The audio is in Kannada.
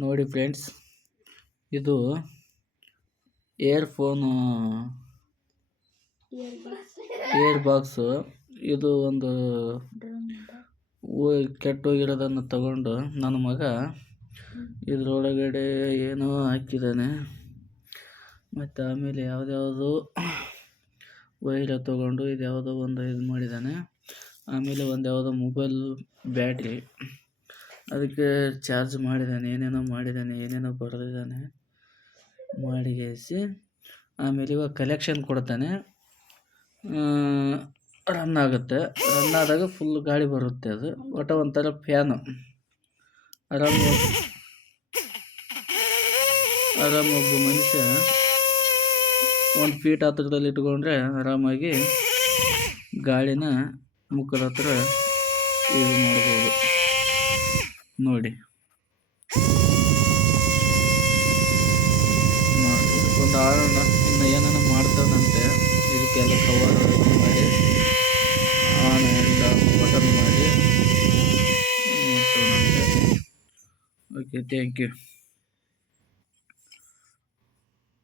ನೋಡಿ ಫ್ರೆಂಡ್ಸ್, ಇದು ಇಯರ್ಫೋನು ಇಯರ್ ಬಾಕ್ಸು. ಇದು ಒಂದು ಕೆಟ್ಟೋಗಿರೋದನ್ನು ತಗೊಂಡು ನನ್ನ ಮಗ ಇದರೊಳಗಡೆ ಏನೋ ಹಾಕಿದ್ದಾನೆ. ಮತ್ತು ಆಮೇಲೆ ಯಾವುದ್ಯಾವುದೋ ವೈರ ತೊಗೊಂಡು ಇದು ಯಾವುದೋ ಒಂದು ಇದು ಮಾಡಿದ್ದಾನೆ. ಆಮೇಲೆ ಒಂದು ಯಾವುದೋ ಮೊಬೈಲ್ ಬ್ಯಾಟ್ರಿ, ಅದಕ್ಕೆ ಚಾರ್ಜ್ ಮಾಡಿದ್ದಾನೆ, ಏನೇನೋ ಬರೆದಿದ್ದಾನೆ ಮಾಡಿಗೆಸಿ. ಆಮೇಲೆ ಇವಾಗ ಕಲೆಕ್ಷನ್ ಕೊಡ್ತಾನೆ, ರನ್ ಆಗುತ್ತೆ. ರನ್ ಆದಾಗ ಫುಲ್ ಗಾಳಿ ಬರುತ್ತೆ. ಅದು ಒಟ್ಟು ಒಂಥರ ಫ್ಯಾನು. ಆರಾಮ ಒಬ್ಬ ಮನುಷ್ಯ 1 ಫೀಟ್ ಹತ್ರದಲ್ಲಿ ಇಟ್ಕೊಂಡ್ರೆ ಆರಾಮಾಗಿ ಗಾಳಿನ ಮುಖದ ಹತ್ರ ಯೂಸ್ ಮಾಡ್ಬೋದು. ನೋಡಿ ಒಂದು ಆಳೋಣ, ಇನ್ನು ಏನಾನ ಮಾಡ್ತಾನಂತೆ. ಇದಕ್ಕೆಲ್ಲ ಕವರ್ ಮಾಡಿ ಆನ್ ಎಲ್ಲ ಬಟನ್ ಮಾಡಿ ನೋಡ್ತಾನಂತೆ. Okay, thank you.